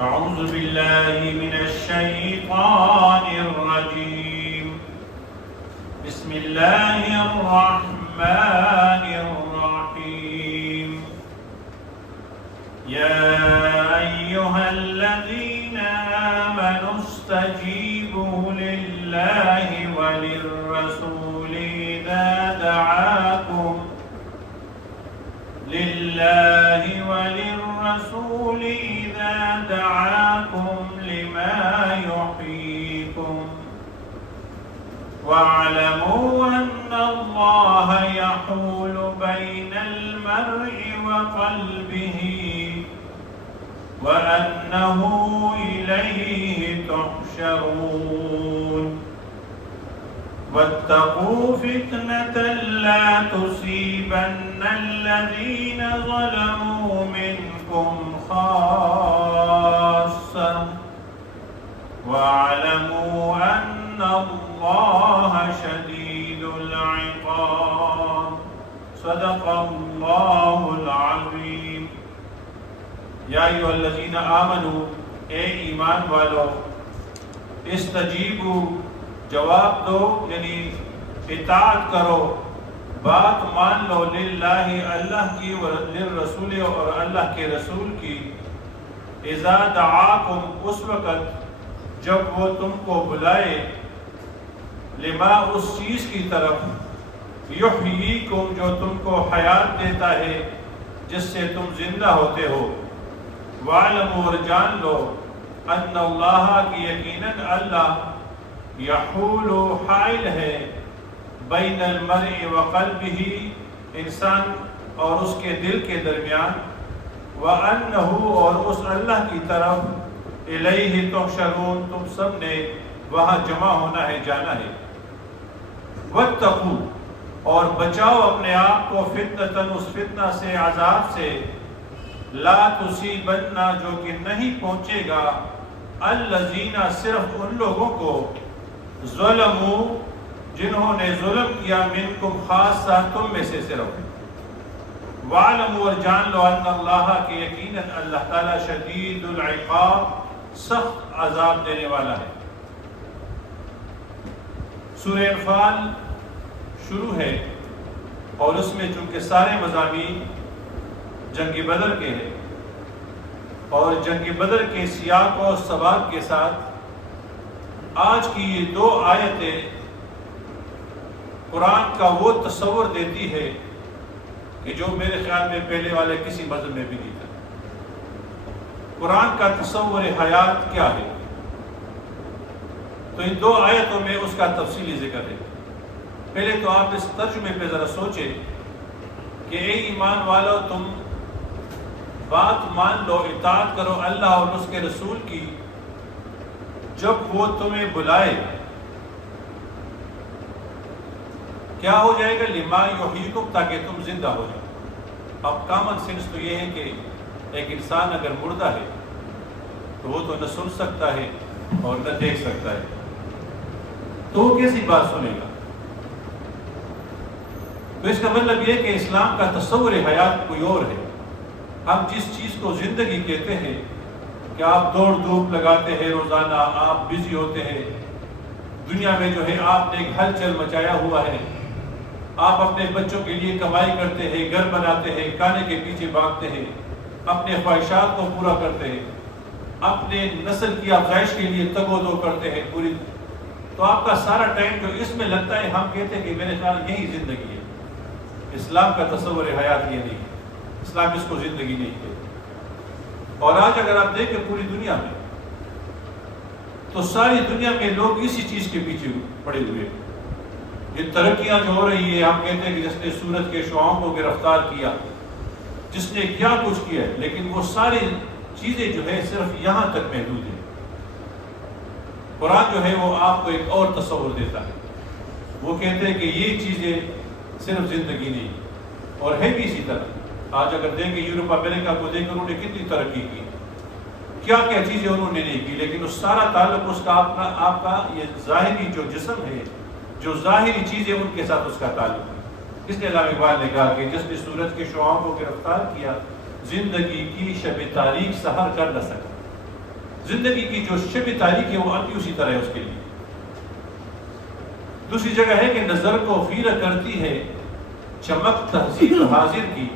أعوذ بالله من الشيطان الرجيم. بسم الله الرحمن الرحيم. يا أيها الذين آمنوا استجيبوا لله وللرسول إذا دعاكم لما يحييكم واعلموا أن الله يحول بين المرء وقلبه وأنه إليه تحشرون. واتقوا فتنة لا تصيبن الذين ظلموا منكم خاصة واعلموا أن الله شديد العقاب. صدق الله العظيم. یا ایھا الذین آمنوا، اے ایمان والو، استجیبوا، جواب دو یعنی اطاعت کرو، بات مان لو، للہ اللہ کی، وللرسول اور اللہ کے رسول کی، اذا دعاکم اس وقت جب وہ تم کو بلائے، لما اس چیز کی طرف، یحییکم جو تم کو حیات دیتا ہے، جس سے تم زندہ ہوتے ہو، وَاعْلَمُوا اور جان لو، ان اللہ کی یقیناً اللہ، یحول حائل ہے، بین المرء وقلبہ انسان اور اس کے دل کے درمیان، وَأَنَّهُ اور اس اللہ کی طرف، الیہ تحشرون تم سب نے وہاں جمع ہونا ہے، جانا ہے۔ واتقوا اور بچاؤ اپنے آپ کو فتنةً اس فتنہ سے، عذاب سے، لا تصیبن جو کہ نہیں پہنچے گا، الذین صرف ان لوگوں کو، ظلموا جنہوں نے ظلم کیا، منکم خاصہ تم میں سے صرف، وَاعْلَمُوا اور جان لو، ان اللہ کہ یقیناً اللہ تعالیٰ شدید العقاب سخت عذاب دینے والا ہے۔ سورہ انفال شروع ہے اور اس میں چونکہ سارے مضامین جنگ بدر کے ہیں اور جنگ بدر کے سیاق و سباق کے ساتھ آج کی یہ دو آیتیں قرآن کا وہ تصور دیتی ہے کہ جو میرے خیال میں پہلے والے کسی مذہب میں بھی نہیں تھا۔ قرآن کا تصور حیات کیا ہے، تو ان دو آیتوں میں اس کا تفصیلی ذکر ہے۔ پہلے تو آپ اس ترجمے پہ ذرا سوچیں کہ اے ایمان والو، تم بات مان لو، اطاعت کرو اللہ اور اس کے رسول کی جب وہ تمہیں بلائے، کیا ہو جائے گا؟ لما یحییکم تاکہ تم زندہ ہو جاؤ۔ اب کامن سینس تو یہ ہے کہ ایک انسان اگر مردہ ہے تو وہ تو نہ سن سکتا ہے اور نہ دیکھ سکتا ہے، تو وہ کیسی بات سنے گا؟ تو اس کا مطلب یہ کہ اسلام کا تصور حیات کوئی اور ہے۔ ہم جس چیز کو زندگی کہتے ہیں کہ آپ دوڑ دھوپ لگاتے ہیں روزانہ، آپ بزی ہوتے ہیں دنیا میں، جو ہے آپ نے ایک ہلچل مچایا ہوا ہے، آپ اپنے بچوں کے لیے کمائی کرتے ہیں، گھر بناتے ہیں، کھانے کے پیچھے بھاگتے ہیں، اپنے خواہشات کو پورا کرتے ہیں، اپنے نسل کی افزائش کے لیے تگ و دو کرتے ہیں پوری، تو آپ کا سارا ٹائم جو اس میں لگتا ہے، ہم کہتے ہیں کہ میرے خیال یہی زندگی ہے۔ اسلام کا تصور حیات یہ نہیں ہے، اسلام اس کو زندگی نہیں کہتے۔ اور آج اگر آپ دیکھیں پوری دنیا میں تو ساری دنیا میں لوگ اسی چیز کے پیچھے پڑے ہوئے ہیں۔ یہ ترقیاں جو ہو رہی ہے، ہم کہتے ہیں کہ جس نے سورج کے شعاعوں کو گرفتار کیا، جس نے کیا کچھ کیا ہے، لیکن وہ ساری چیزیں جو ہے صرف یہاں تک محدود ہیں۔ قرآن جو ہے وہ آپ کو ایک اور تصور دیتا ہے، وہ کہتے ہیں کہ یہ چیزیں صرف زندگی نہیں، اور ہے بھی اسی طرح۔ آج اگر دیکھیں یورپ امریکہ کو دیکھ کر انہوں نے کتنی ترقی کی، کیا کیا چیزیں انہوں نے نہیں کی، لیکن اس سارا تعلق اس کا آپ کا یہ ظاہری جو جسم ہے، جو ظاہری چیزیں ان کے ساتھ اس کا تعلق ہے۔ اس نے علامہ اقبال نے کہا کہ جس نے سورج کے شعاعوں کو گرفتار کیا، زندگی کی شب تاریک سحر کر نہ سکا۔ زندگی کی جو شب تاریخ ہے وہ آتی اسی طرح ہے اس کے لیے. دوسری جگہ ہے کہ نظر کو خیرہ کرتی ہے چمک تہذیب حاضر کی.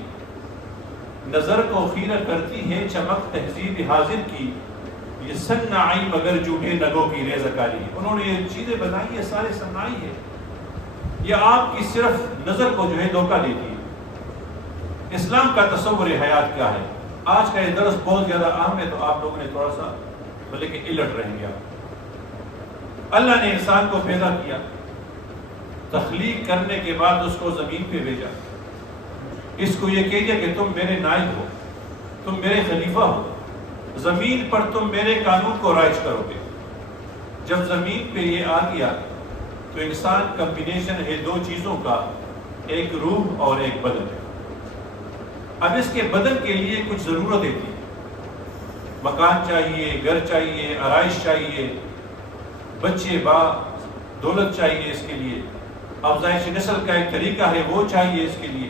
نظر کو خیرہ کرتی ہے چمک تہذیب حاضر کی، یہ صناعی مگر جھوٹے نگوں کی ریزہ کاری ہے. انہوں نے یہ چیزیں بنائی ہے سارے صناعی ہے، یہ آپ کی صرف نظر کو جو ہے دھوکہ دیتی ہے. اسلام کا تصور حیات کیا ہے؟ آج کا یہ درس بہت زیادہ اہم ہے، تو آپ لوگوں نے تھوڑا سا بلکہ الٹ رہیں گے. اللہ نے انسان کو پیدا کیا، تخلیق کرنے کے بعد اس کو زمین پہ بھیجا، اس کو یہ کہہ دیا کہ تم میرے نائب ہو، تم میرے خلیفہ ہو، زمین پر تم میرے قانون کو رائج کرو گے. جب زمین پہ یہ آ گیا تو انسان کمبینیشن ہے دو چیزوں کا، ایک روح اور ایک بدن. اب اس کے بدن کے لیے کچھ ضرورتیں تھی، مکان چاہیے، گھر چاہیے، آرائش چاہیے، بچے با دولت چاہیے، اس کے لیے افزائش نسل کا ایک طریقہ ہے وہ چاہیے اس کے لیے.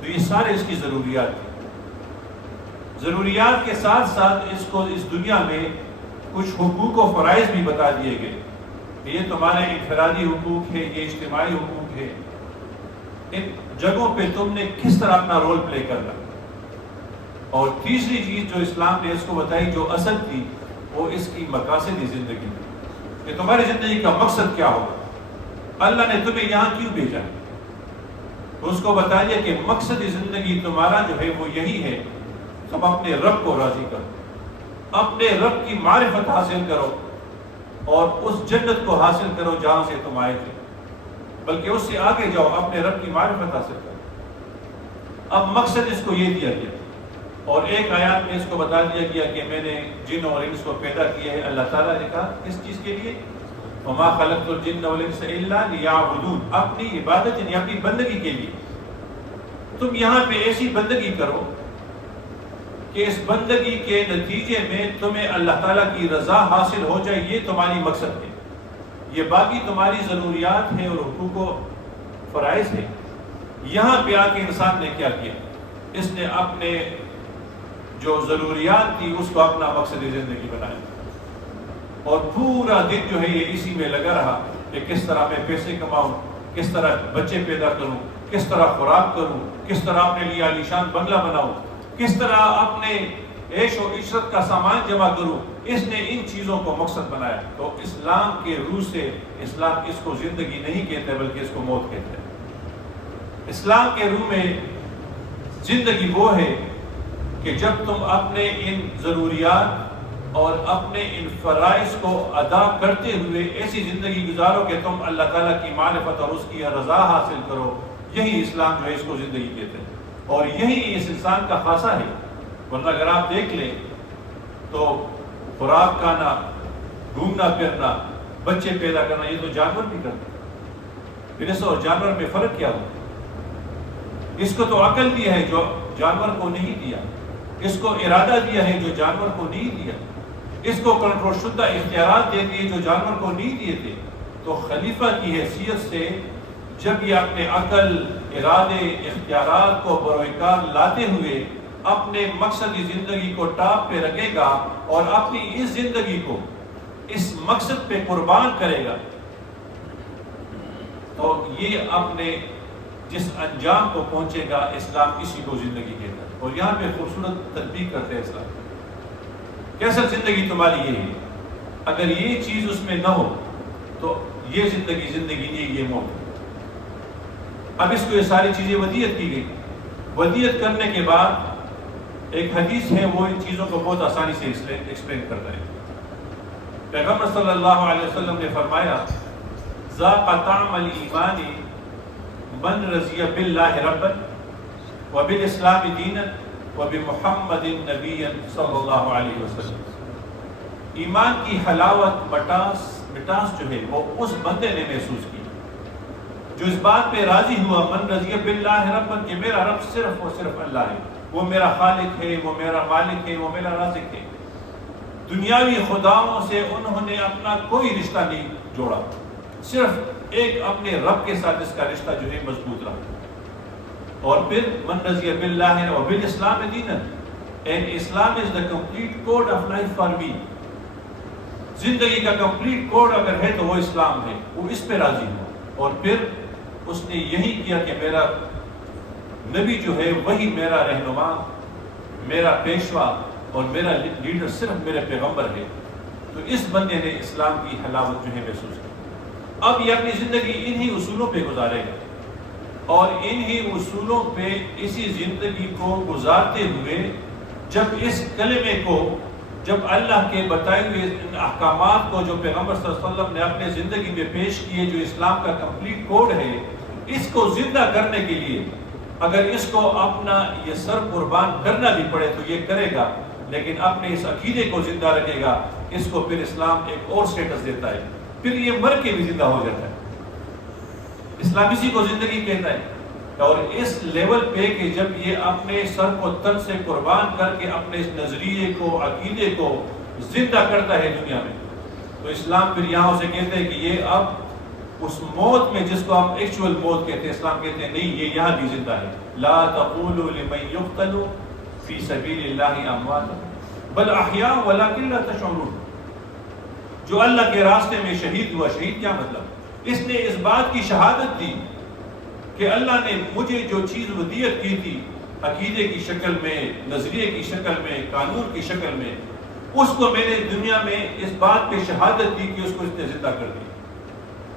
تو یہ سارے اس کی ضروریات ہیں. ضروریات کے ساتھ ساتھ اس کو اس دنیا میں کچھ حقوق و فرائض بھی بتا دیے گئے کہ یہ تمہارے انفرادی حقوق ہے، یہ اجتماعی حقوق ہے. ان جگہوں پہ تم نے کس طرح اپنا رول پلے کرنا. اور تیسری چیز جو اسلام نے اس کو بتائی جو اصل تھی، وہ اس کی مقاصد زندگی کہ تمہاری زندگی کا مقصد کیا ہوگا، اللہ نے تمہیں یہاں کیوں بھیجا. اس کو بتا دیا کہ مقصد زندگی تمہارا جو ہے وہ یہی ہے، تم اپنے رب کو راضی کرو، اپنے رب کی معرفت حاصل کرو اور اس جنت کو حاصل کرو جہاں سے تم آئے تھے، بلکہ اس سے آگے جاؤ، اپنے رب کی معرفت حاصل کرو. اب مقصد اس کو یہ دیا گیا. اور ایک آیات میں اس کو بتا دیا گیا کہ میں نے جن اور انس کو پیدا کیا ہے. اللہ تعالیٰ نے کہا کس چیز کے لیے؟ وما خلقت الجن والانس الا لیعبدون، اپنی عبادت یعنی اپنی بندگی کے لیے. تم یہاں پہ ایسی بندگی کرو کہ اس بندگی کے نتیجے میں تمہیں اللہ تعالیٰ کی رضا حاصل ہو جائے، یہ تمہاری مقصد ہے. یہ باقی تمہاری ضروریات ہیں اور حقوق و فرائض ہیں. یہاں پہ آ کے انسان نے کیا کیا؟ اس نے اپنے جو ضروریات تھی اس کو اپنا مقصد زندگی بنایا، اور پورا دن جو ہے یہ اسی میں لگا رہا کہ کس طرح میں پیسے کماؤں، کس طرح بچے پیدا کروں، کس طرح خوراک کروں، کس طرح اپنے لیے عالیشان بنگلہ بناؤں، کس طرح اپنے عیش و عشرت کا سامان جمع کروں. اس نے ان چیزوں کو مقصد بنایا. تو اسلام کے روح سے اسلام اس کو زندگی نہیں کہتے بلکہ اس کو موت کہتے ہیں. اسلام کے روح میں زندگی وہ ہے کہ جب تم اپنے ان ضروریات اور اپنے ان فرائض کو ادا کرتے ہوئے ایسی زندگی گزارو کہ تم اللہ تعالیٰ کی معرفت اور اس کی رضا حاصل کرو، یہی اسلام جو ہے اس کو زندگی کہتے ہیں. اور یہی اس انسان کا خاصہ ہے. ورنہ اگر آپ دیکھ لیں تو خوراک کھانا، گھومنا پھرنا، بچے پیدا کرنا، یہ تو جانور بھی کرتے ہیں. پھر اس اور جانور میں فرق کیا ہو؟ اس کو تو عقل دیا ہے جو جانور کو نہیں دیا، اس کو ارادہ دیا ہے جو جانور کو نہیں دیا، اس کو کنٹرول شدہ اختیارات دے دیے جو جانور کو نہیں دیے تھے. تو خلیفہ کی حیثیت سے جب یہ اپنے عقل، ارادے، اختیارات کو بروئے کار لاتے ہوئے اپنے مقصدی زندگی کو ٹاپ پہ رکھے گا اور اپنی اس زندگی کو اس مقصد پہ قربان کرے گا، تو یہ اپنے جس انجام کو پہنچے گا، اسلام اسی کو زندگی کہتا ہے. اور یہاں پہ خوبصورت تطبیق کرتے ہیں اسلام کہ اصل زندگی تمہاری یہ ہے. اگر یہ چیز اس میں نہ ہو تو یہ زندگی نہیں، یہ موت. اب اس کو یہ ساری چیزیں ودیت کی گئی. ودیت کرنے کے بعد ایک حدیث ہے وہ ان چیزوں کو بہت آسانی سے ایکسپلین کرتا ہے. پیغمبر صلی اللہ علیہ وسلم نے فرمایا ذاق طعم الایمان من رضی باللہ ربا وبالاسلام دینا وبمحمد نبی صلی اللہ علیہ وسلم. ایمان کی حلاوت، مٹاس جو ہے وہ اس بندے نے محسوس کی جو اس بات پہ راضی ہوا من رضی باللہ ربا کہ میرا رب صرف و صرف اللہ ہے، وہ میرا خالق ہے، وہ میرا مالک ہے، وہ میرا رازق ہے. دنیاوی خداؤں سے انہوں نے اپنا کوئی رشتہ نہیں جوڑا، صرف ایک اپنے رب کے ساتھ اس کا رشتہ جو ہے مضبوط رہا. اور پھر من رضی باللہ وبالاسلام دینا، and Islam is the complete code of life for me. زندگی کا کمپلیٹ کوڈ اگر ہے تو وہ اسلام ہے، وہ اس پہ راضی ہو، اور پھر اس نے یہی کیا کہ میرا نبی جو ہے وہی میرا رہنما، میرا پیشوا اور میرا لیڈر صرف میرے پیغمبر ہے، تو اس بندے نے اسلام کی حلاوت جو ہے محسوس کی۔ اب یہ اپنی زندگی انہی اصولوں پہ گزارے گا، اور انہی اصولوں پہ اسی زندگی کو گزارتے ہوئے جب اس کلمے کو، جب اللہ کے بتائے ہوئے ان احکامات کو جو پیغمبر صلی اللہ علیہ وسلم نے اپنے زندگی میں پیش کیے، جو اسلام کا کمپلیٹ کوڈ ہے، اس کو زندہ کرنے کے لیے اگر اس کو اپنا یہ سر قربان کرنا بھی پڑے تو یہ کرے گا، لیکن اپنے اس عقیدے کو زندہ رکھے گا، اس کو پھر اسلام ایک اور سٹیٹس دیتا ہے، پھر یہ مر کے بھی زندہ ہو جاتا ہے۔ اسلام اسی کو زندگی کہتا ہے، اور اس لیول پہ کہ جب یہ اپنے سر کو تن سے قربان کر کے اپنے اس نظریے کو، عقیدے کو زندہ کرتا ہے دنیا میں، تو اسلام پھر یہاں اسے کہتے ہیں کہ یہ اب اس موت میں جس کو ہم ایکچوئل موت کہتے ہیں، اسلام کہتے ہیں نہیں، یہ یہاں بھی زندہ ہے۔ لا تقولوا لمن يقتل في سبيل الله اموات بل احياء ولكن لا تشعرون۔ جو اللہ کے راستے میں شہید ہوا، شہید کیا مطلب؟ اس نے اس بات کی شہادت دی کہ اللہ نے مجھے جو چیز ودیت کی تھی، عقیدے کی شکل میں، نظریے کی شکل میں، قانون کی شکل میں، اس کو میں نے دنیا میں اس بات پہ شہادت دی کہ اس کو اس نے زندہ کر دیا۔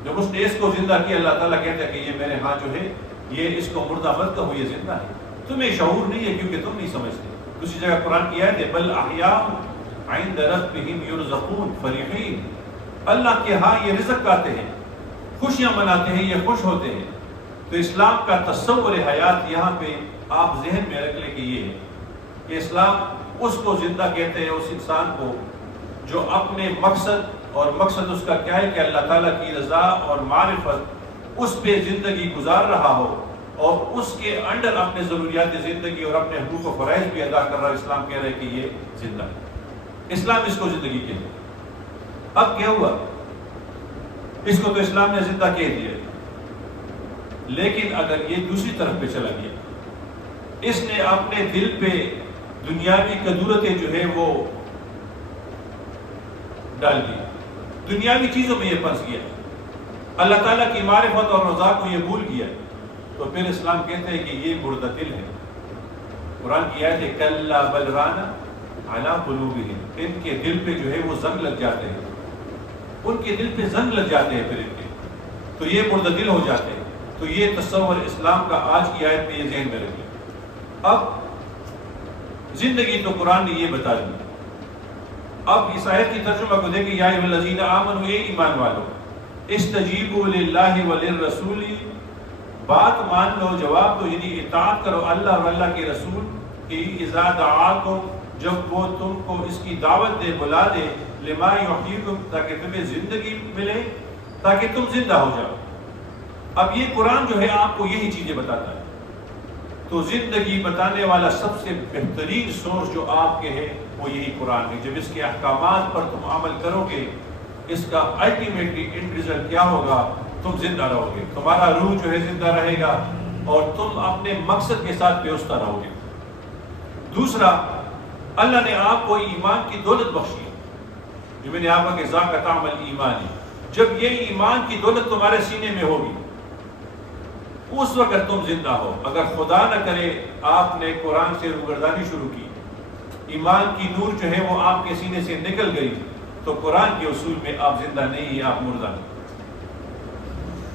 جب اس نے اس کو زندہ کیا، اللہ تعالیٰ کہتا ہے کہ یہ میرے ہاں جو ہے، یہ اس کو مردہ مت کہو، یہ زندہ ہے۔ تمہیں شعور نہیں ہے کیونکہ تم نہیں سمجھتے۔ دوسری جگہ قرآن کی آیت ہے بل احیاء عند ربهم يرزقون فرحین، اللہ کے ہاں یہ رزق آتے ہیں، خوشیاں مناتے ہیں، یہ خوش ہوتے ہیں۔ تو اسلام کا تصور حیات یہاں پہ آپ ذہن میں رکھ لیں کہ یہ ہے کہ اسلام اس کو زندہ کہتے ہیں، اس انسان کو جو اپنے مقصد، اور مقصد اس کا کیا ہے کہ اللہ تعالیٰ کی رضا اور معرفت، اس پہ زندگی گزار رہا ہو، اور اس کے انڈر اپنے ضروریات زندگی اور اپنے حقوق و فرائض بھی ادا کر رہا ہے۔ اسلام کہہ رہا ہے کہ یہ زندہ ہے، اسلام اس کو زندگی کہتے ہیں۔ اب کیا ہوا؟ اس کو تو اسلام نے زندہ کہہ دیا، لیکن اگر یہ دوسری طرف پہ چلا گیا، اس نے اپنے دل پہ دنیاوی قدورتیں جو ہے وہ ڈال دی، دنیاوی چیزوں میں یہ پھنس گیا، اللہ تعالیٰ کی معرفت اور رضا کو یہ بھول گیا، تو پھر اسلام کہتے ہیں کہ یہ مردہ دل ہے۔ قرآن کی آیت ہے کلا بل ران علی قلوبہم، ان کے دل پہ جو ہے وہ زنگ لگ جاتے ہیں، ان کے دل پہ زنگ لگ جاتے ہیں، پھر ان کے تو یہ مردہ دل ہو جاتے ہیں۔ تو یہ تصور اسلام کا آج کی آیت میں یہ ذہن میں رکھیں۔ اب زندگی تو قرآن نے یہ بتا دی، اب اس آیت کی ترجمہ کو دیکھیں، یا ایھا الذین آمنوا، اے ایمان والو، استجیبوا للہ وللرسول، بات مان لو، جواب دو، یعنی اطاعت کرو اللہ اور اللہ کے رسول کی، اذا دعاکم، جب وہ تم کو اس کی دعوت دے، بلا دے، لما یحییکم، تاکہ تمہیں زندگی ملے، تاکہ تم زندہ ہو جاؤ۔ اب یہ قرآن جو ہے آپ کو یہی چیزیں بتاتا ہے، تو زندگی بتانے والا سب سے بہترین سورس جو آپ کے ہے وہ یہی قرآن ہے۔ جب اس کے احکامات پر تم عمل کرو گے، اس کا الٹیمیٹلی اینڈ رزلٹ کیا ہوگا؟ تم زندہ رہو گے، تمہارا روح جو ہے زندہ رہے گا، اور تم اپنے مقصد کے ساتھ پیوستہ رہو گے۔ دوسرا، اللہ نے آپ کو ایمان کی دولت بخشی، جو میں نے آپ کو کہ ذاک طعم الایمان، جب یہ ایمان کی دولت تمہارے سینے میں ہوگی، اس وقت تم زندہ ہو۔ اگر خدا نہ کرے آپ نے قرآن سے روگردانی شروع کی، ایمان کی نور جو ہے وہ آپ کے سینے سے نکل گئی، تو قرآن کے اصول میں آپ زندہ نہیں ہیں، آپ مردہ ہیں۔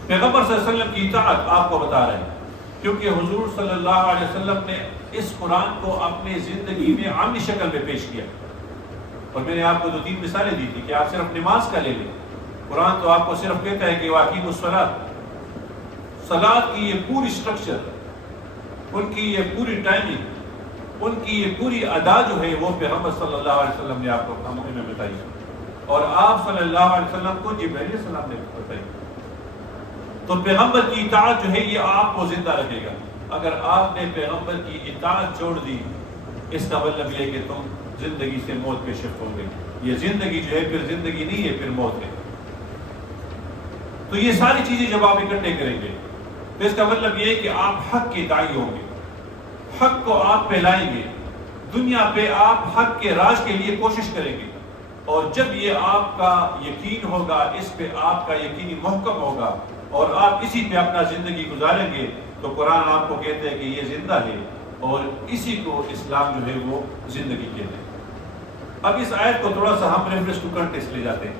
پیغمبر صلی اللہ علیہ وسلم کی اطاعت آپ کو بتا رہے ہیں، کیونکہ حضور صلی اللہ علیہ وسلم نے اس قرآن کو اپنی زندگی میں عملی شکل میں پیش کیا، اور میں نے آپ کو 2-3 مثالیں دی تھی کہ آپ صرف نماز کا لے لیں، قرآن تو آپ کو صرف کہتا ہے کہ واقعی الصلاۃ، صلاۃ کی یہ پوری سٹرکچر، ان کی یہ پوری ٹائمنگ، ان کی یہ پوری ادا جو ہے وہ پیغمبر صلی اللہ علیہ وسلم نے آپ کو ہمیں بتائی، اور آپ صلی اللہ علیہ وسلم کو جبرائیل علیہ السلام نے بتائی۔ تو پیغمبر کی اطاعت جو ہے یہ آپ کو زندہ رکھے گا۔ اگر آپ نے پیغمبر کی اطاعت چھوڑ دی، اس کا مطلب یہ کہ تم زندگی سے موت پہ شفٹ ہو گئے۔ یہ زندگی جو ہے پھر زندگی نہیں ہے، پھر موت ہے۔ تو یہ ساری چیزیں جب آپ اکٹھے کریں گے تو اس کا مطلب یہ ہے کہ آپ حق کے داعی ہوں گے، حق کو آپ پھیلائیں گے، دنیا پہ آپ حق کے راج کے لیے کوشش کریں گے۔ اور جب یہ آپ کا یقین ہوگا، اس پہ آپ کا یقینی محکم ہوگا اور آپ اسی پہ اپنا زندگی گزاریں گے، تو قرآن آپ کو کہتے ہیں کہ یہ زندہ ہے اور اسی کو اسلام جو ہے وہ زندگی کہتے ہیں۔ اب اس آیت کو تھوڑا سا ہم ریفرنس ٹو کنٹیکسٹ لے جاتے ہیں۔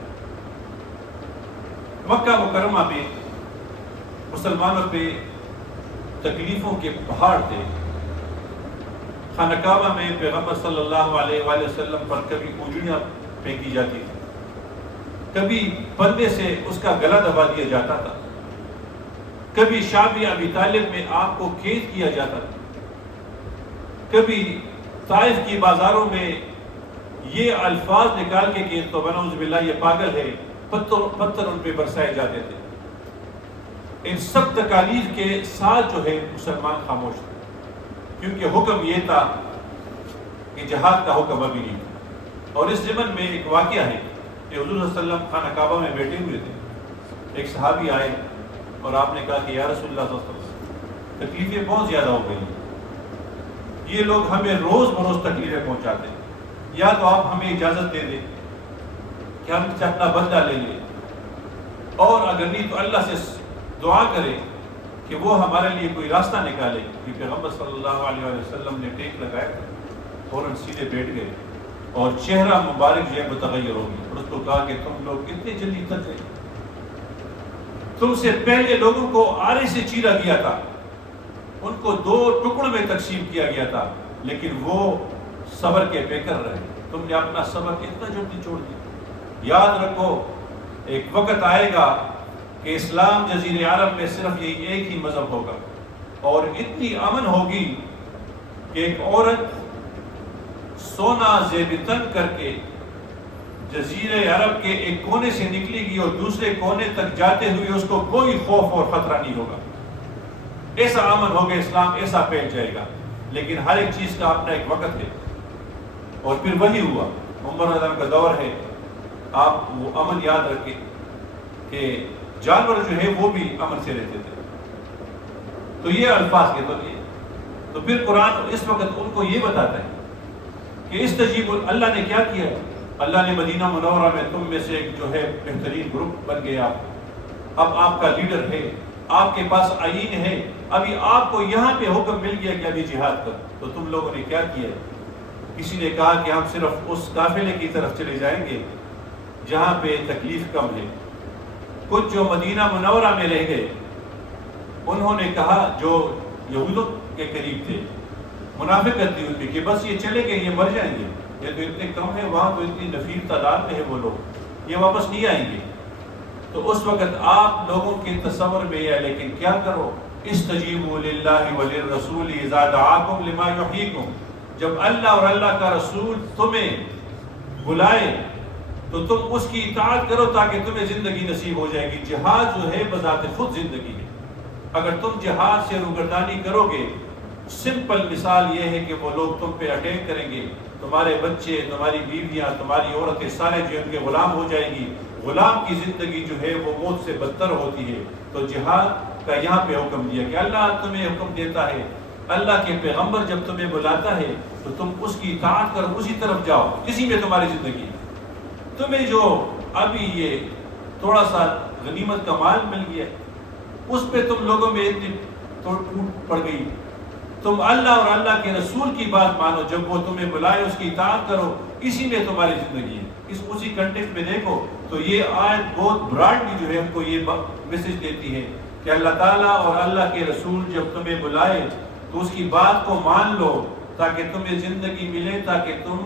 مکہ مکرمہ میں مسلمانوں پہ تکلیفوں کے پہاڑ تھے۔ خانہ کعبہ میں پیغمبر صلی اللہ علیہ وآلہ وسلم پر کبھی اونجڑیاں پھینکی جاتی تھی، کبھی پردے سے اس کا گلا دبا دیا جاتا تھا، کبھی شعب ابی طالب میں آپ کو قید کیا جاتا تھا، کبھی طائف کی بازاروں میں یہ الفاظ نکال کے کہ تو بنعوذ باللہ یہ پاگل ہے، پتھر ان پہ برسائے جاتے تھے۔ ان سب تکالیف کے ساتھ جو ہے مسلمان خاموش تھے، کیونکہ حکم یہ تھا کہ جہاد کا حکم ابھی نہیں تھا۔ اور اس ضمن میں ایک واقعہ ہے کہ حضور صلی اللہ علیہ وسلم خانہ کعبہ میں بیٹھے ہوئے تھے، ایک صحابی آئے اور آپ نے کہا کہ یا رسول اللہ صلی اللہ علیہ وسلم تکلیفیں بہت زیادہ ہو گئی ہیں، یہ لوگ ہمیں روز بروز تکلیفیں پہنچاتے ہیں، یا تو آپ ہمیں اجازت دے دیں کہ ہم سے اپنا بدلہ لے لیں، اور اگر نہیں تو اللہ سے دعا کرے کہ وہ ہمارے لیے کوئی راستہ نکالے۔ کہ پیغمبر صلی اللہ علیہ وسلم نے ٹیک لگایا، فوراً سیدھے بیٹھ گئے اور چہرہ مبارک جو ہے متغیر ہو گیا، اور اس کو کہا کہ تم لوگ کتنے جلدی تک گئے، تم سے پہلے لوگوں کو آرے سے چیرا گیا تھا، ان کو 2 ٹکڑوں میں تقسیم کیا گیا تھا، لیکن وہ صبر کے پیکر رہے، تم نے اپنا صبر اتنا جلدی چھوڑ دیا۔ یاد رکھو ایک وقت آئے گا کہ اسلام جزیرے عرب میں صرف یہی ایک ہی مذہب ہوگا، اور اتنی امن ہوگی کہ ایک عورت سونا زیب تن کر کے جزیرے عرب کے ایک کونے سے نکلے گی اور دوسرے کونے تک جاتے ہوئے اس کو کوئی خوف اور خطرہ نہیں ہوگا۔ ایسا امن ہوگا، اسلام ایسا پھیل جائے گا، لیکن ہر ایک چیز کا اپنا ایک وقت ہے۔ اور پھر وہی ہوا، عمر رضی اللہ عنہ کا دور ہے، آپ وہ امن یاد رکھیں کہ جانور جو ہے وہ بھی امن سے رہتے تھے۔ تو یہ الفاظ کے تو پھر قرآن اس وقت ان کو یہ بتاتا ہے کہ استجیب، اللہ نے کیا کیا؟ اللہ نے مدینہ منورہ میں تم میں سے ایک جو ہے بہترین گروپ بن گیا، اب آپ کا لیڈر ہے، آپ کے پاس آئین ہے، ابھی آپ کو یہاں پہ حکم مل گیا کہ ابھی جہاد کر، تو تم لوگوں نے کیا کیا؟ کسی نے کہا کہ ہم صرف اس قافلے کی طرف چلے جائیں گے جہاں پہ تکلیف کم ہے۔ کچھ جو مدینہ منورہ میں رہ گئے، انہوں نے کہا، جو یہودوں کے قریب تھے، منافق کرتی ہوئی کہ بس یہ چلے گئے، یہ مر جائیں گے، یہ تو اتنے کم ہے، وہاں تو اتنی نفیر تعداد میں ہے وہ لوگ، یہ واپس نہیں آئیں گے۔ تو اس وقت آپ لوگوں کے تصور میں ہے، لیکن کیا کرو؟ استجیبوا للہ وللرسول اذا دعاکم لما یحییکم، جب اللہ اور اللہ کا رسول تمہیں بلائے تو تم اس کی اطاعت کرو تاکہ تمہیں زندگی نصیب ہو جائے گی۔ جہاد جو ہے بذات خود زندگی ہے، اگر تم جہاد سے روگردانی کرو گے، سمپل مثال یہ ہے کہ وہ لوگ تم پہ اٹیک کریں گے، تمہارے بچے، تمہاری بیویاں، تمہاری عورتیں سارے جو ان کے غلام ہو جائیں گی، غلام کی زندگی جو ہے وہ موت سے بدتر ہوتی ہے۔ تو جہاد کا یہاں پہ حکم دیا کہ اللہ تمہیں حکم دیتا ہے، اللہ کے پیغمبر جب تمہیں بلاتا ہے تو تم اس کی اطاعت کرو، اسی طرف جاؤ، اسی میں تمہاری زندگی ہے۔ تمہیں جو ابھی یہ تھوڑا سا غنیمت کا مال مل گیا، اس پہ تم لوگوں میں اتنی ٹوٹ پڑ گئی، تم اللہ اور اللہ کے رسول کی بات مانو، جب وہ تمہیں بلائے اس کی اطاعت کرو، اسی میں تمہاری زندگی ہے۔ اسی کنٹیکسٹ میں دیکھو تو یہ آیت بہت براڈلی جو ہے ہم کو یہ میسج دیتی ہے کہ اللہ تعالیٰ اور اللہ کے رسول جب تمہیں بلائے تو اس کی بات کو مان لو تاکہ تمہیں زندگی ملے، تاکہ تم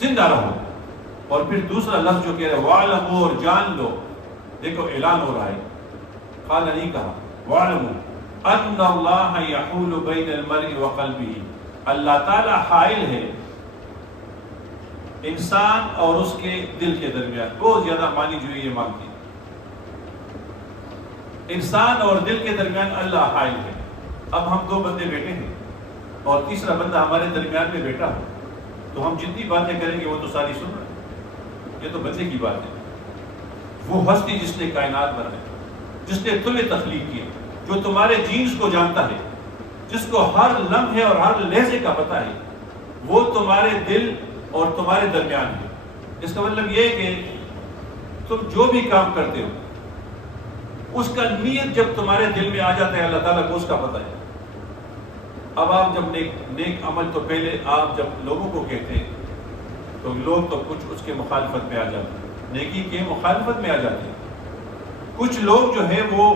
زندہ رہو۔ اور پھر دوسرا لفظ جو کہہ رہے وَاعْلَمُوا، اور جان لو، دیکھو اعلان ہو رہا ہے، قال نہیں کہا، وَاعْلَمُوا أَنَّ اللَّهَ يَحُولُ بَيْنَ الْمَرْءِ وَقَلْبِهِ، اللہ تعالیٰ حائل ہے انسان اور اس کے دل کے درمیان۔ بہت زیادہ معنی جو یہ مانگتی، انسان اور دل کے درمیان اللہ حائل ہے۔ اب ہم 2 بندے بیٹھے ہیں اور تیسرا بندہ ہمارے درمیان میں بیٹھا ہو، تو ہم جتنی باتیں کریں گے وہ تو ساری سن رہے ہیں، یہ تو بندے کی بات ہے۔ وہ ہستی جس نے کائنات بنائی، جس نے تمہیں تخلیق کیا، جو تمہارے جینز کو جانتا ہے، جس کو ہر لمحے اور ہر لہجے کا پتہ ہے، وہ تمہارے دل اور تمہارے درمیان ہے۔ اس کا مطلب یہ ہے کہ تم جو بھی کام کرتے ہو اس کا نیت جب تمہارے دل میں آ جاتا ہے اللہ تعالیٰ کو اس کا پتہ ہے. اب آپ جب نیک عمل تو پہلے آپ جب لوگوں کو کہتے ہیں تو لوگ تو کچھ اس کے مخالفت میں آ جاتے ہیں, نیکی کے مخالفت میں آ جاتے ہیں. کچھ لوگ جو ہے وہ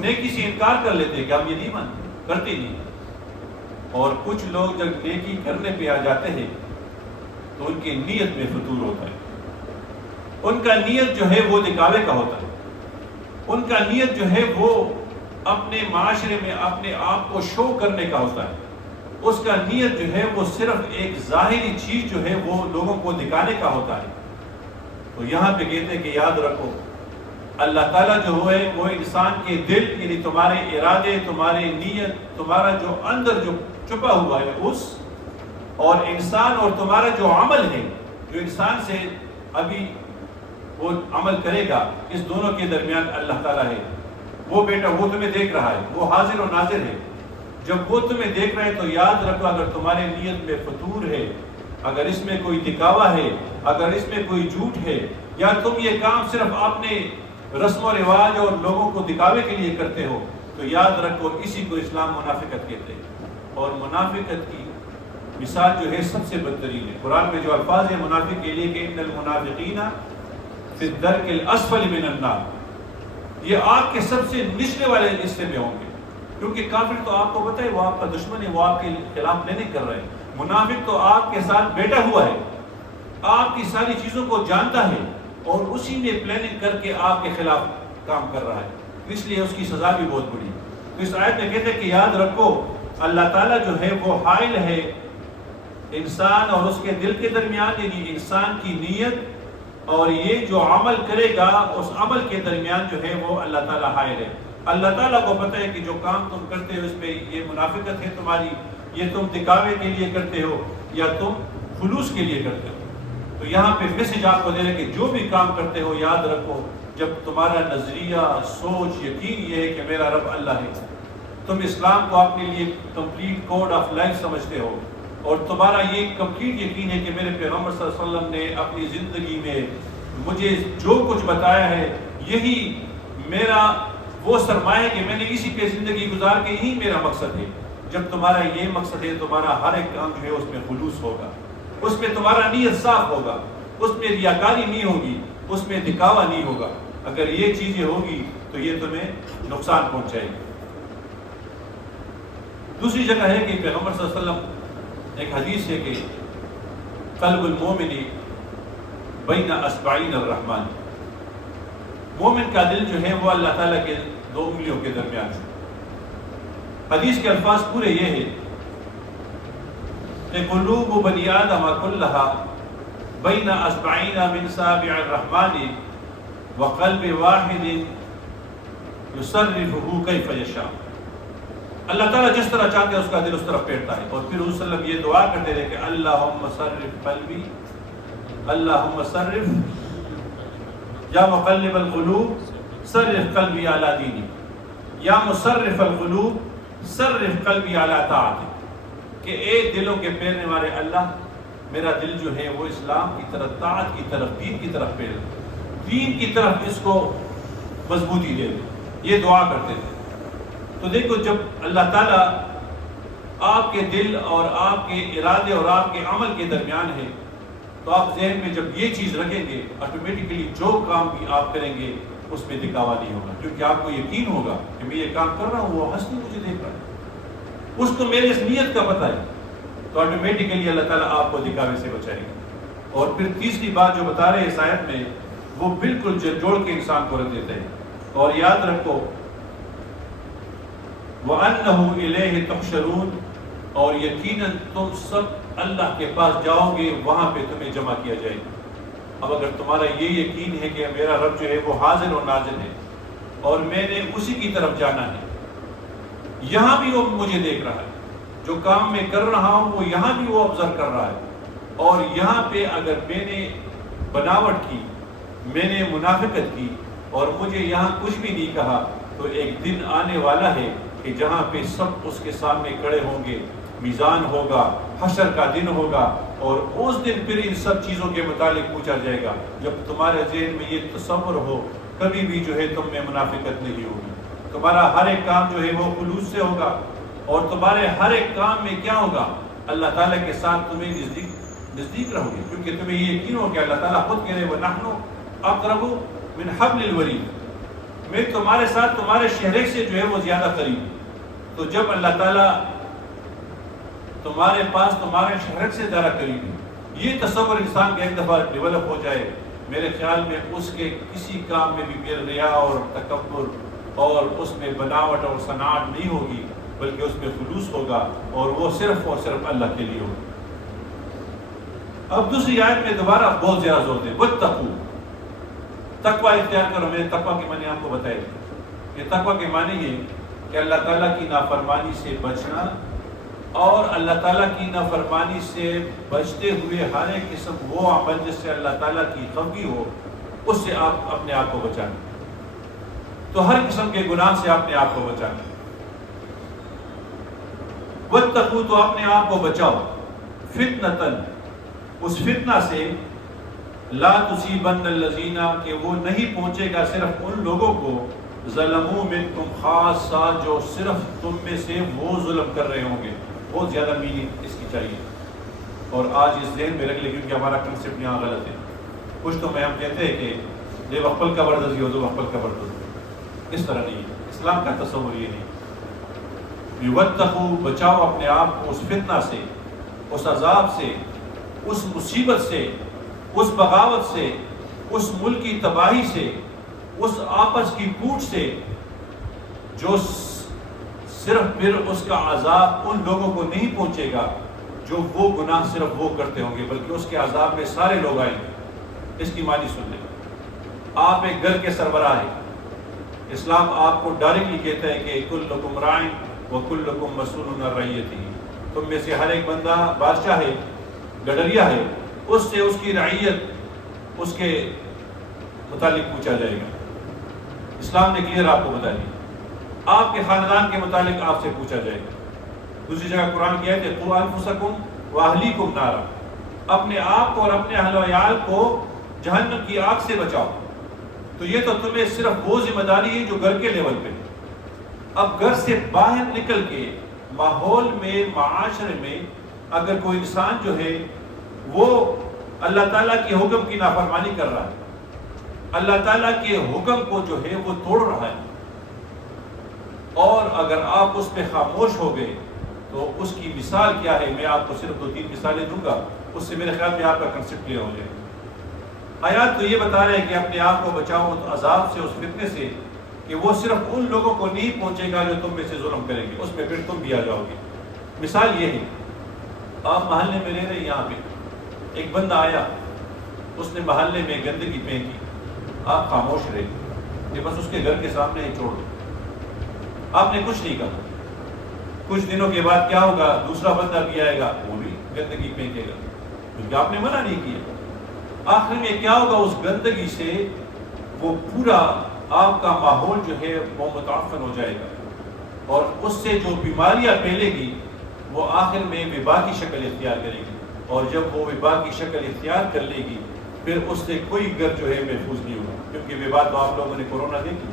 نیکی سے انکار کر لیتے ہیں کہ ہم یہ نہیں مانتے, کرتے نہیں. اور کچھ لوگ جب نیکی کرنے پہ آ جاتے ہیں تو ان کی نیت میں فتور ہوتا ہے. ان کا نیت جو ہے وہ دکھاوے کا ہوتا ہے. ان کا نیت جو ہے وہ اپنے معاشرے میں اپنے آپ کو شو کرنے کا ہوتا ہے. اس کا نیت جو ہے وہ صرف ایک ظاہری چیز جو ہے وہ لوگوں کو دکھانے کا ہوتا ہے. تو یہاں پہ کہتے ہیں کہ یاد رکھو اللہ تعالیٰ جو ہے وہ انسان کے دل یعنی تمہارے ارادے, تمہارے نیت, تمہارا جو اندر جو چھپا ہوا ہے اس, اور انسان اور تمہارا جو عمل ہے جو انسان سے ابھی وہ عمل کرے گا, اس دونوں کے درمیان اللہ تعالیٰ ہے. وہ بیٹا وہ تمہیں دیکھ رہا ہے, وہ حاضر و ناظر ہے. جب وہ تمہیں دیکھ رہے ہیں تو یاد رکھو اگر تمہارے نیت میں فتور ہے, اگر اس میں کوئی دکھاوا ہے, اگر اس میں کوئی جھوٹ ہے, یا تم یہ کام صرف اپنے رسم و رواج اور لوگوں کو دکھاوے کے لیے کرتے ہو, تو یاد رکھو اسی کو اسلام منافقت کہتے ہیں. اور منافقت کی مثال جو ہے سب سے بدترین ہے. قرآن میں جو الفاظ ہیں منافق کے لیے کہ ان المنافقین فی الدرک الاسفل من النار, یہ آگ کے سب سے نچلے والے حصے میں ہوں گے. کیونکہ کافر تو آپ کو پتہ ہے وہ آپ کا دشمن ہے, وہ آپ کے خلاف پلاننگ کر رہے ہیں. منافق تو آپ کے ساتھ بیٹھا ہوا ہے, آپ کی ساری چیزوں کو جانتا ہے اور اسی میں پلاننگ کر کے آپ کے خلاف کام کر رہا ہے. اس لیے اس کی سزا بھی بہت بڑی ہے. تو اس آیت میں کہتے ہیں کہ یاد رکھو اللہ تعالیٰ جو ہے وہ حائل ہے انسان اور اس کے دل کے درمیان, یعنی انسان کی نیت اور یہ جو عمل کرے گا اس عمل کے درمیان جو ہے وہ اللہ تعالیٰ حائل ہے. اللہ تعالیٰ کو پتہ ہے کہ جو کام تم کرتے ہو اس پہ یہ منافقت ہے تمہاری, یہ تم دکھاوے کے لیے کرتے ہو یا تم خلوص کے لیے کرتے ہو. تو یہاں پہ میسج آپ کو دے رہے کہ جو بھی کام کرتے ہو یاد رکھو جب تمہارا نظریہ, سوچ, یقین یہ ہے کہ میرا رب اللہ ہے, تم اسلام کو اپنے لیے کمپلیٹ کوڈ آف لائف سمجھتے ہو, اور تمہارا یہ کمپلیٹ یقین ہے کہ میرے پیغمبر صلی اللہ علیہ وسلم نے اپنی زندگی میں مجھے جو کچھ بتایا ہے یہی میرا وہ سرمایہ ہے کہ میں نے اسی پہ زندگی گزار کے یہی میرا مقصد ہے. جب تمہارا یہ مقصد ہے تمہارا ہر ایک کام جو ہے اس میں خلوص ہوگا, اس میں تمہارا نیت صاف ہوگا, اس میں ریاکاری نہیں ہوگی, اس میں دکھاوا نہیں ہوگا. اگر یہ چیزیں ہوگی تو یہ تمہیں نقصان پہنچائے گی. دوسری جگہ ہے کہ پیغمبر صلی اللہ علیہ وسلم ایک حدیث ہے کہ قلب المومن بین اصبعین الرحمن, مومن کا دل جو ہے وہ اللہ تعالیٰ کے دو انگلیوں کے درمیان ہے. حدیث کے الفاظ پورے یہ ہیں کہ قلوب بنی آدم كلها بین اصبعین من اصابع الرحمن وقلب واحد یصرفه کیف یشاء. اللہ تعالیٰ جس طرح چاہتے ہیں اس کا دل اس طرف پھیرتا ہے. اور پھر حضور صلی اللہ علیہ وسلم یہ دعا کرتے رہے کہ اللہم صرف قلبی, اللہم صرف یا مقلب القلوب صرف قلبی علی دینی, یا مصرف القلوب صرف قلبی علی طاعتک. کہ اے دلوں کے پھیرنے والے اللہ, میرا دل جو ہے وہ اسلام کی طرف, طاعت کی طرف, دین کی طرف پھیر, دین کی طرف اس کو مضبوطی دے. یہ دعا کرتے تھے. تو دیکھو جب اللہ تعالیٰ آپ کے دل اور آپ کے ارادے اور آپ کے عمل کے درمیان ہے تو آپ ذہن میں جب یہ چیز رکھیں گے آٹومیٹکلی جو کام بھی آپ کریں گے اس میں دکھاوا نہیں ہوگا, کیونکہ آپ کو یقین ہوگا کہ میں یہ کام کر رہا ہوں, وہ ہنستے مجھے دیکھ رہا ہے, اس کو میرے اس نیت کا پتہ ہے, تو آٹومیٹکلی اللہ تعالیٰ آپ کو دکھاوے سے بچائے گا. اور پھر تیسری بات جو بتا رہے ہیں اس آیت میں وہ بالکل جوڑ کے انسان کو رکھ دیتے ہیں. اور یاد رکھو وَأَنَّهُ إِلَيْهِ تُحْشَرُونَ, اور یقیناً تم سب اللہ کے پاس جاؤ گے, وہاں پہ تمہیں جمع کیا جائے گا. اب اگر تمہارا یہ یقین ہے کہ میرا رب جو ہے وہ حاضر اور ناظر ہے اور میں نے اسی کی طرف جانا ہے, یہاں بھی وہ مجھے دیکھ رہا ہے, جو کام میں کر رہا ہوں وہ یہاں بھی وہ آبزرو کر رہا ہے, اور یہاں پہ اگر میں نے بناوٹ کی, میں نے منافقت کی اور مجھے یہاں کچھ بھی نہیں کہا, تو ایک دن آنے والا ہے کہ جہاں پہ سب اس کے سامنے کھڑے ہوں گے, میزان ہوگا, حشر کا دن ہوگا, اور اس دن پھر ان سب چیزوں کے متعلق پوچھا جائے گا، جب تمہارے ذہن میں یہ تصور ہو کبھی بھی جو ہے تم میں منافقت نہیں ہوگی، تمہارا ہر ایک کام جو ہے وہ خلوص سے ہوگا، اور تمہارے ہر ایک کام میں کیا ہوگا، اللہ تعالیٰ کے ساتھ تمہیں نزدیک رہو گے، کیونکہ تمہیں یہ یقین ہو کہ اللہ تعالیٰ خود کہہ رہے وَنَحْنُ أَقْرَبُ مِنْ حَبْلِ الْوَرِيدِ، میں تمہارے ساتھ تمہارے شہرے سے جو ہے وہ زیادہ قریب ہوں۔ تو جب اللہ تعالیٰ تمہارے پاس تمہارے شہرت سے زیادہ قریب ہے، یہ تصور انسان کا ایک دفعہ ڈیولپ ہو جائے، میرے خیال میں اس کے کسی کام میں بھی ریا اور تکبر اور اس میں بناوٹ اور صنعت نہیں ہوگی، بلکہ اس میں خلوص ہوگا، اور وہ صرف اور صرف اللہ کے لیے ہوگا۔ اب دوسری آیت میں دوبارہ بہت زیادہ زور دیں، وَاتَّقُوا، تقوی اختیار کرو۔ میں نے تقوی کے معنی آپ کو بتائے کہ تقوی کے معنی یہ کہ اللہ تعالیٰ کی نافرمانی سے بچنا، اور اللہ تعالیٰ کی نافرمانی سے بچتے ہوئے ہر ایک قسم وہ عمل جس سے اللہ تعالیٰ کی خفگی ہو، اس سے آپ اپنے آپ کو بچانا، تو ہر قسم کے گناہ سے اپنے آپ کو بچانا۔ وَاتَّقُوا، تو اپنے آپ کو بچاؤ، فِتْنَةً، اس فتنہ سے، لا تُصِيبَنَّ الَّذِينَ، کہ وہ نہیں پہنچے گا صرف ان لوگوں کو، ظلموا منکم خاصہ، جو صرف تم میں سے وہ ظلم کر رہے ہوں گے۔ بہت زیادہ میننگ اس کی چاہیے، اور آج اس ذہن میں رکھ لیں، کیونکہ ہمارا کنسیپٹ یہاں غلط ہے۔ کچھ تو میں ہم کہتے ہیں کہ یہ وقفل کا بردزی ہو تو وقفل کا بردزی، اس طرح نہیں ہے، اسلام کا تصور یہ نہیں۔ وَاتَّقُوا، بچاؤ اپنے آپ کو اس فتنہ سے، اس عذاب سے، اس مصیبت سے، اس بغاوت سے، اس ملک کی تباہی سے، اس آپس کی کوٹ سے، جو صرف پھر اس کا عذاب ان لوگوں کو نہیں پہنچے گا جو وہ گناہ صرف وہ کرتے ہوں گے، بلکہ اس کے عذاب میں سارے لوگ آئیں گے۔ اس کی معنی سن لیں، آپ ایک گھر کے سربراہ ہیں، اسلام آپ کو ڈائریکٹلی کہتا ہے کہ کلکم راعٍ وکلکم مسئول عن رعیتہ، تم میں سے ہر ایک بندہ بادشاہ ہے، گڈریا ہے، اس سے اس کی رعیت اس کے متعلق پوچھا جائے گا۔ اسلام نے کلیئر آپ کو بتا دیا، آپ کے خاندان کے متعلق آپ سے پوچھا جائے گا۔ دوسری جگہ قرآن کی آیت ہے قُوْ أَنفُسَكُمْ وَأَهْلِيكُمْ نَارًا، اپنے آپ کو اور اپنے اہل و عیال کو جہنم کی آگ سے بچاؤ۔ تو یہ تو تمہیں صرف وہ ذمہ داری ہے جو گھر کے لیول پہ۔ اب گھر سے باہر نکل کے ماحول میں، معاشرے میں اگر کوئی انسان جو ہے وہ اللہ تعالیٰ کے حکم کی نافرمانی کر رہا ہے، اللہ تعالیٰ کے حکم کو جو ہے وہ توڑ رہا ہے، اور اگر آپ اس پہ خاموش ہو گئے تو اس کی مثال کیا ہے؟ میں آپ کو صرف 2-3 مثالیں دوں گا، اس سے میرے خیال میں آپ کا کنسیپٹ کلیئر ہو جائے۔ آیات تو یہ بتا رہے ہیں کہ اپنے آپ کو بچاؤ اس عذاب سے، اس فتنے سے، کہ وہ صرف ان لوگوں کو نہیں پہنچے گا جو تم میں سے ظلم کریں گے، اس میں پھر تم بھی آ جاؤ گے۔ مثال یہ ہے، آپ محلے میں رہ رہے ہیں، یہاں پہ ایک بندہ آیا، اس نے محلے میں گندگی پھینکی، آپ خاموش رہے کہ بس اس کے گھر کے سامنے ہی چھوڑ دو، آپ نے کچھ نہیں کہا۔ کچھ دنوں کے بعد کیا ہوگا؟ دوسرا بندہ بھی آئے گا، وہ بھی گندگی پھینکے گا، کیونکہ آپ نے منع نہیں کیا۔ آخر میں کیا ہوگا؟ اس گندگی سے وہ پورا آپ کا ماحول جو ہے وہ متعفن ہو جائے گا، اور اس سے جو بیماریاں پھیلے گی وہ آخر میں وبا کی شکل اختیار کرے گی، اور جب وہ وبا کی شکل اختیار کر لے گی پھر اس سے کوئی گھر جو ہے محفوظ نہیں ہوگا، کیونکہ وبا تو آپ لوگوں نے کورونا دیکھی،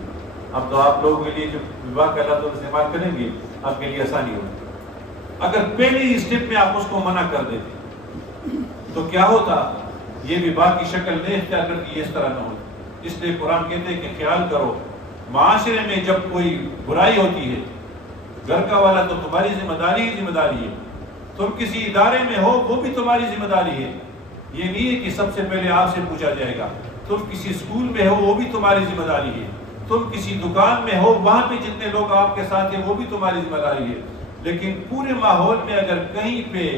اب تو آپ لوگوں کے لیے جو وبا کا لفظ استعمال کریں گے آپ کے لیے آسانی ہوگی۔ اگر پہلے ہی اسٹیپ میں آپ اس کو منع کر دیتے تو کیا ہوتا؟ یہ وبا کی شکل نہیں اختیار کرتی، اس طرح نہ ہوتی۔ اس لیے قرآن کہتے ہیں کہ خیال کرو، معاشرے میں جب کوئی برائی ہوتی ہے، گھر کا والا تو تمہاری ذمہ داری ہے، تم کسی ادارے میں ہو وہ بھی تمہاری ذمہ داری ہے، یہ نہیں ہے کہ سب سے پہلے آپ سے پوچھا جائے گا۔ تم کسی اسکول میں ہو وہ بھی تمہاری ذمہ داری ہے، تم کسی دکان میں ہو وہاں پہ جتنے لوگ آپ کے ساتھ ہیں وہ بھی تمہاری ذمہ داری ہے۔ لیکن پورے ماحول میں اگر کہیں پہ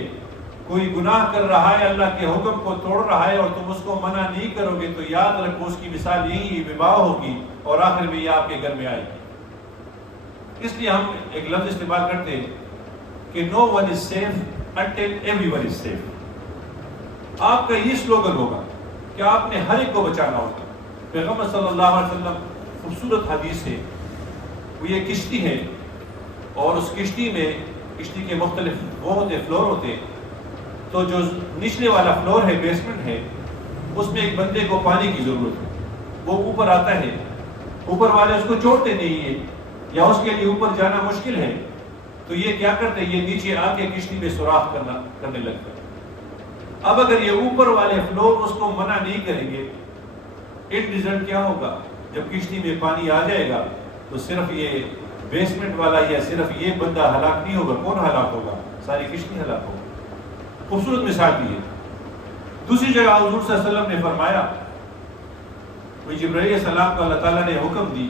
کوئی گناہ کر رہا ہے، اللہ کے حکم کو توڑ رہا ہے، اور تم اس کو منع نہیں کرو گے، تو یاد رکھو اس کی مثال یہی وبا ہوگی، اور آخر میں یہ آپ کے گھر میں آئے گی۔ اس لیے ہم ایک لفظ استعمال کرتے ہیں کہ no one is safe until everyone is safe۔ آپ کا یہ سلوگن ہوگا کہ آپ نے ہر ایک کو بچانا ہوگا۔ پیغمبر صلی اللہ علیہ وسلم خوبصورت حدیث ہے، وہ یہ کشتی ہے، اور اس کشتی میں، کشتی کے مختلف وہ ہوتے فلور ہوتے، تو جو نچلے والا فلور ہے، بیسمنٹ ہے، اس میں ایک بندے کو پانی کی ضرورت ہے، وہ اوپر آتا ہے، اوپر والے اس کو چھوڑتے نہیں ہیں یا اس کے لیے اوپر جانا مشکل ہے، تو یہ کیا کرتے ہیں، یہ نیچے آ کے کشتی میں سوراخ کرنے لگتا ہے۔ اب اگر یہ اوپر والے فلور اس کو منع نہیں کریں گے، ایک رزلٹ کیا ہوگا، جب کشتی میں پانی آ جائے گا تو صرف یہ بیسمنٹ والا یا صرف یہ بندہ ہلاک نہیں ہوگا، کون ہلاک ہوگا؟ ساری کشتی ہلاک ہوگی۔ خوبصورت مثال دی ہے۔ دوسری جگہ حضور صلی اللہ علیہ وسلم نے فرمایا، جبرائیل علیہ السلام کو اللہ تعالیٰ نے حکم دی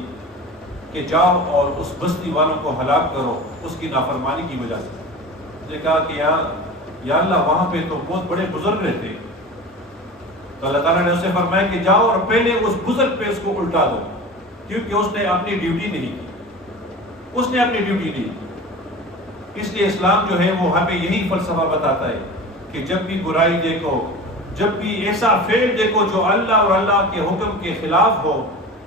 کہ جاؤ اور اس بستی والوں کو ہلاک کرو اس کی نافرمانی کی وجہ سے۔ اس نے کہا کہ یا اللہ وہاں پہ تو بہت بڑے بزرگ رہتے، تو اللہ تعالیٰ نے اسے فرمایا کہ جاؤ اور پہلے اس بزرگ پہ اس کو الٹا دو، کیونکہ اس نے اپنی ڈیوٹی نہیں کی، اس نے اپنی ڈیوٹی نہیں کی۔ اس لیے اسلام جو ہے وہ ہمیں یہی فلسفہ بتاتا ہے کہ جب بھی برائی دیکھو، جب بھی ایسا فعل دیکھو جو اللہ اور اللہ کے حکم کے خلاف ہو،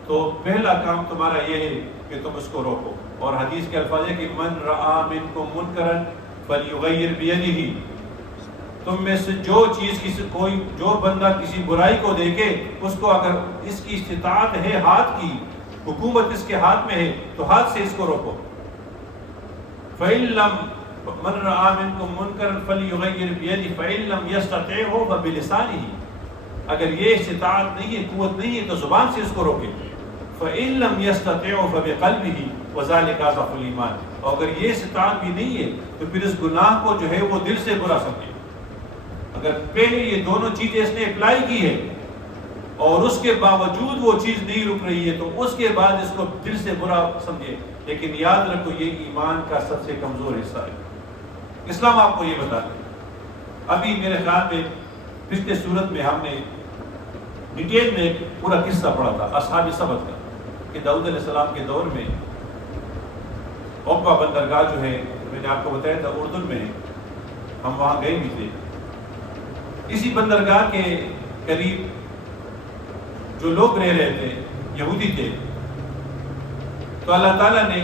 تو پہلا کام تمہارا یہ ہے کہ تم اس کو روکو۔ اور حدیث کے الفاظ ہے کہ من رآ منکم منکرا فلیغیر بیدہ، تم میں سے جو بندہ کسی برائی کو دیکھے، اس کو اگر اس کی استطاعت ہے ہاتھ کی، حکومت اس کے ہاتھ میں ہے، تو ہاتھ سے اس کو روکو۔ فَإِن لَمْ مَنْ رَآ مِنْكُمْ مُنْكَرًا فَلْيُغَيِّرْ بِيَدِهِ فَإِن لَمْ يَسْتَطِعْهُ فَبِلِسَانِهِ، اگر یہ استطاعت نہیں ہے، قوت نہیں ہے، تو زبان سے اس کو روکے۔ فَإِن لَمْ يَسْتَطِعْهُ فَبِقَلْبِهِ وَذَلِكَ أَضْعَفُ الْإِيمَانِ، اور اگر یہ استطاعت بھی نہیں ہے تو پھر اس گناہ کو جو ہے وہ دل سے برا سمجھے۔ اگر پہلے یہ دونوں چیزیں اس نے اپلائی کی ہے اور اس کے باوجود وہ چیز نہیں رک رہی ہے، تو اس کے بعد اس کو دل سے برا سمجھے، لیکن یاد رکھو یہ ایمان کا سب سے کمزور حصہ ہے۔ اسلام آپ کو یہ بتاتا ہے۔ ابھی میرے خیال میں پچھلے صورت میں ہم نے ڈیٹیل میں پورا قصہ پڑھا تھا اصحاب سبت کا، کہ داؤد علیہ السلام کے دور میں عقبہ بندرگاہ جو ہے، میں نے آپ کو بتایا تھا اردن میں ہے، ہم وہاں گئے بھی تھے۔ اسی بندرگاہ کے قریب جو لوگ رہ رہے تھے یہودی تھے، تو اللہ تعالیٰ نے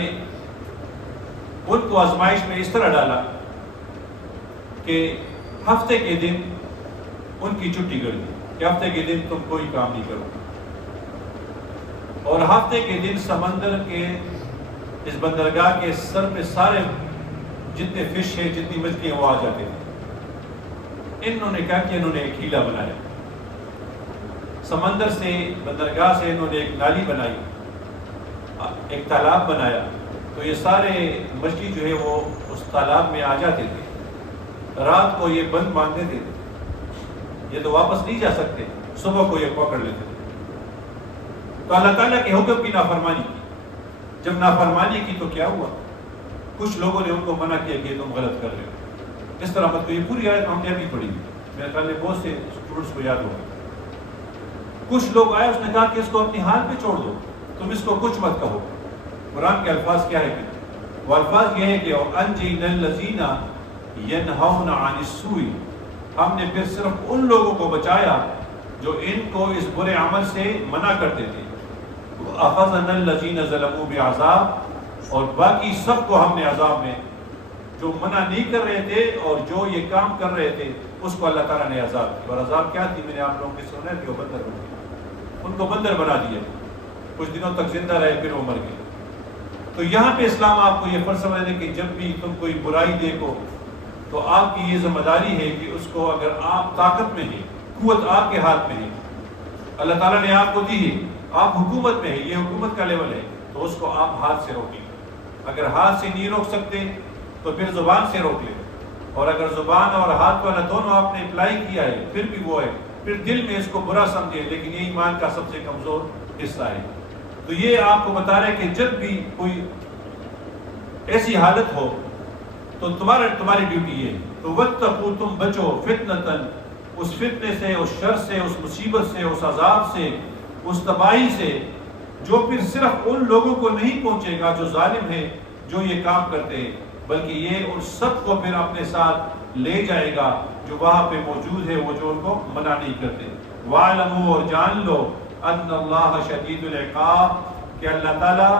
ان کو آزمائش میں اس طرح ڈالا کہ ہفتے کے دن ان کی چھٹی کر دی کہ ہفتے کے دن تم کوئی کام نہیں کرو، اور ہفتے کے دن سمندر کے اس بندرگاہ کے سر پہ سارے جتنے فش ہے، جتنی مچھلیاں وہ آ جاتے ہیں۔ انہوں نے کہا کہ انہوں نے ایک ہیلا بنایا، سمندر سے بندرگاہ سے انہوں نے ایک نالی بنائی، ایک تالاب بنایا، تو یہ سارے مچھلی جو ہے وہ اس تالاب میں آ جاتے تھے۔ رات کو یہ بند باندھ دیتے تھے، یہ تو واپس نہیں جا سکتے، صبح کو یہ پکڑ لیتے تھے۔ تو اللہ تعالیٰ کے حکم کی نافرمانی کی۔ جب نافرمانی کی تو کیا ہوا؟ کچھ لوگوں نے ان کو منع کیا کہ تم غلط کر رہے ہو، اس طرح مت۔ یہ پوری آیت ہم نے ابھی پڑھی، میرے خیال میں بہت سے اسٹوڈنٹس کو یاد ہوگا۔ کچھ لوگ آئے، اس نے کہا کہ اس کو اپنی حال پہ چھوڑ دو، تم اس کو کچھ مت کہو۔ قرآن کے الفاظ کیا ہے؟ وہ الفاظ یہ ہے کہ وَأَنْجَيْنَا الَّذِينَ يَنْهَوْنَ عَنِ السُّوءِ، ہم نے پھر صرف ان لوگوں کو بچایا جو ان کو اس برے عمل سے منع کرتے تھے۔ وَأَخَذْنَا الَّذِينَ ظَلَمُوا بِعَذَابٍ، اور باقی سب کو ہم نے عذاب میں، جو منع نہیں کر رہے تھے اور جو یہ کام کر رہے تھے، اس کو اللہ تعالیٰ نے عذاب کیا۔ اور عذاب کیا تھی؟ میں نے آپ لوگوں کے سنا کہ وہ بندر بن گئے، ان کو بندر بنا دیا، کچھ دنوں تک زندہ رہے، پھر وہ مر گئے۔ تو یہاں پہ اسلام آپ کو یہ فلسفہ دے کہ جب بھی تم کوئی برائی دیکھو تو آپ کی یہ ذمہ داری ہے کہ اس کو، اگر آپ طاقت میں ہیں، قوت آپ کے ہاتھ میں ہے، اللہ تعالیٰ نے آپ کو دی ہے، آپ حکومت میں ہے، یہ حکومت کا لیول ہے، تو اس کو آپ ہاتھ سے روکیں۔ اگر ہاتھ سے نہیں روک سکتے تو پھر زبان سے روک لیں، اور اگر زبان اور ہاتھ والا دونوں آپ نے اپلائی کیا ہے پھر بھی وہ ہے، پھر دل میں اس کو برا سمجھے، لیکن یہ ایمان کا سب سے کمزور حصہ ہے۔ تو یہ آپ کو بتا رہے کہ جب بھی کوئی ایسی حالت ہو تو تمہاری ڈیوٹی ہے، تو وَاتَّقُوا، تم بچو، فِتْنَةً، اس فتنے سے، اس شر سے، اس مصیبت سے، اس عذاب سے، اس تباہی سے، جو پھر صرف ان لوگوں کو نہیں پہنچے گا جو ظالم ہیں، جو یہ کام کرتے ہیں، بلکہ یہ ان سب کو پھر اپنے ساتھ لے جائے گا جو وہاں پہ موجود ہے، وہ جو ان کو منع نہیں کرتے۔ وَاعْلَمُوا، اور جان لو، أَنَّ اللَّهَ شَدِيدُ الْعِقَابِ، کہ اللہ تعالیٰ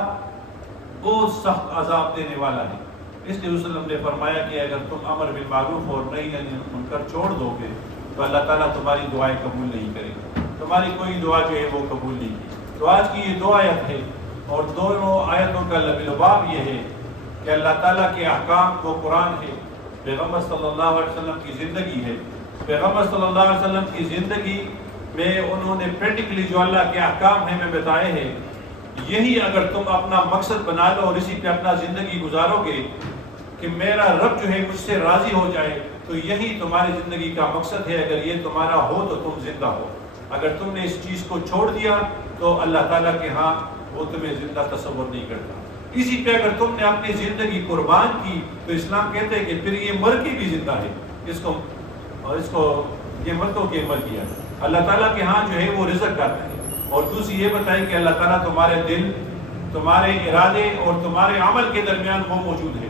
بہت سخت عذاب دینے والا ہے۔ اس لیے وسلم نے فرمایا کہ اگر تم امر بالمعروف اور نہی عن المنکر چھوڑ دو گے تو اللہ تعالیٰ تمہاری دعائیں قبول نہیں کرے گا، تمہاری کوئی دعا جو ہے وہ قبول نہیں کی۔ تو آج کی یہ دو آیت ہے، اور دونوں آیتوں کا لباب یہ ہے کہ اللہ تعالیٰ کے احکام وہ قرآن ہے، پیغمبر صلی اللہ علیہ وسلم کی زندگی ہے۔ پیغمبر صلی اللہ علیہ وسلم کی زندگی میں انہوں نے پریکٹیکلی جو اللہ کے احکام ہیں میں بتائے ہیں، یہی اگر تم اپنا مقصد بنا لو اور اسی پہ اپنا زندگی گزارو گے کہ میرا رب جو ہے مجھ سے راضی ہو جائے، تو یہی تمہاری زندگی کا مقصد ہے۔ اگر یہ تمہارا ہو تو تم زندہ ہو، اگر تم نے اس چیز کو چھوڑ دیا تو اللہ تعالیٰ کے ہاں وہ تمہیں زندہ تصور نہیں کرتا۔ اسی پہ اگر تم نے اپنی زندگی قربان کی تو اسلام کہتے ہیں کہ پھر یہ مر کے بھی زندہ ہے، اس کو یہ مردوں کے عمل کیا ہے۔ اللہ تعالیٰ کے ہاں جو ہے وہ رزق کرتا ہے۔ اور دوسری یہ بتائی کہ اللہ تعالیٰ تمہارے دل، تمہارے ارادے اور تمہارے عمل کے درمیان وہ موجود ہے۔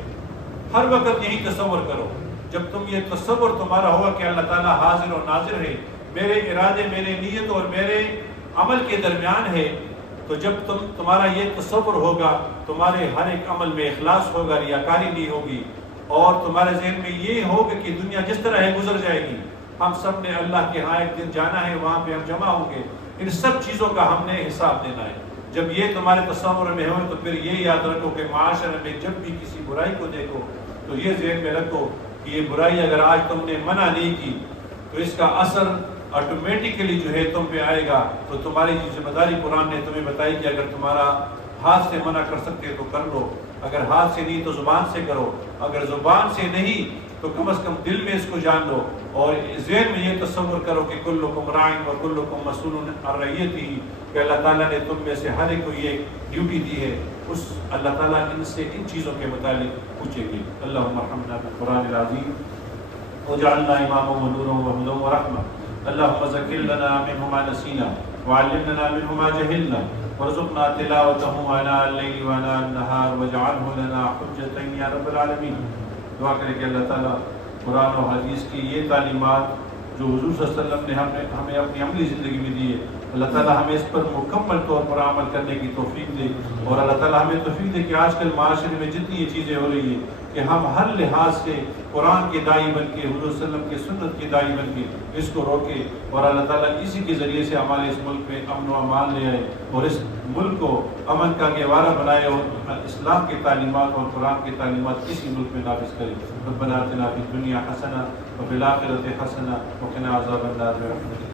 ہر وقت یہی تصور کرو، جب تم یہ تصور تمہارا ہوگا کہ اللہ تعالیٰ حاضر و ناظر ہے، میرے ارادے، میرے نیت اور میرے عمل کے درمیان ہے، تو جب تمہارا یہ تصور ہوگا، تمہارے ہر ایک عمل میں اخلاص ہوگا، ریاکاری نہیں ہوگی، اور تمہارے ذہن میں یہ ہوگا کہ دنیا جس طرح ہے گزر جائے گی، ہم سب نے اللہ کے ہاں ایک دن جانا ہے، وہاں پہ ہم جمع ہوں گے، ان سب چیزوں کا ہم نے حساب دینا ہے۔ جب یہ تمہارے تصور میں ہو تو پھر یہ یاد رکھو کہ معاشرے میں جب بھی کسی برائی کو دیکھو تو یہ ذہن میں رکھو کہ یہ برائی اگر آج تم نے منع نہیں کی تو اس کا اثر آٹومیٹکلی جو ہے تم پہ آئے گا۔ تو تمہاری ذمہ داری قرآن نے تمہیں بتائی کہ اگر تمہارا ہاتھ سے منع کر سکتے تو کر لو، اگر ہاتھ سے نہیں تو زبان سے کرو، اگر زبان سے نہیں تو کم از کم دل میں اس کو جان لو، اور ذہن میں یہ تصور کرو کہ کلکم راعٍ و کلکم مسئول عن رعیتہ، کہ اللہ تعالیٰ نے تم میں سے ہر ایک کو یہ ڈیوٹی دی ہے، اس اللہ تعالیٰ ان سے ان چیزوں کے متعلق پوچھے گی۔ اللہم ارحمنا بالقرآن العظیم واجعلنا اماما ونورا وہدى ورحمة۔ اللہم ذکر لنا منہ ما نسینا وعلمنا منہ ما جہلنا وارزقنا تلاوته آناء اللیل وآناء النہار واجعلہ لنا حجۃ یا رب العالمین۔ دعا کریں کہ اللہ تعالیٰ قرآن و حدیث کی یہ تعلیمات جو حضور صلی اللہ علیہ وسلم نے ہمیں اپنی عملی زندگی میں دی ہے، اللہ تعالیٰ ہمیں اس پر مکمل طور پر عمل کرنے کی توفیق دے، اور اللہ تعالیٰ ہمیں توفیق دے کہ آج کل معاشرے میں جتنی یہ چیزیں ہو رہی ہیں کہ ہم ہر لحاظ سے قرآن کے داعی بن کے، حضور صلی اللہ علیہ وسلم کے سنت کے داعی بن کے اس کو روکے، اور اللہ تعالیٰ اسی کے ذریعے سے ہمارے اس ملک میں امن و امان لے آئے، اور اس ملک کو امن کا گہوارہ بنائے، اور اسلام کی تعلیمات اور قرآن کی تعلیمات اسی ملک میں نافذ کرے۔ ربنا آتنا فی الدنیا حسنہ وفی الآخرۃ حسنہ وقنا عذاب النار برحمتک۔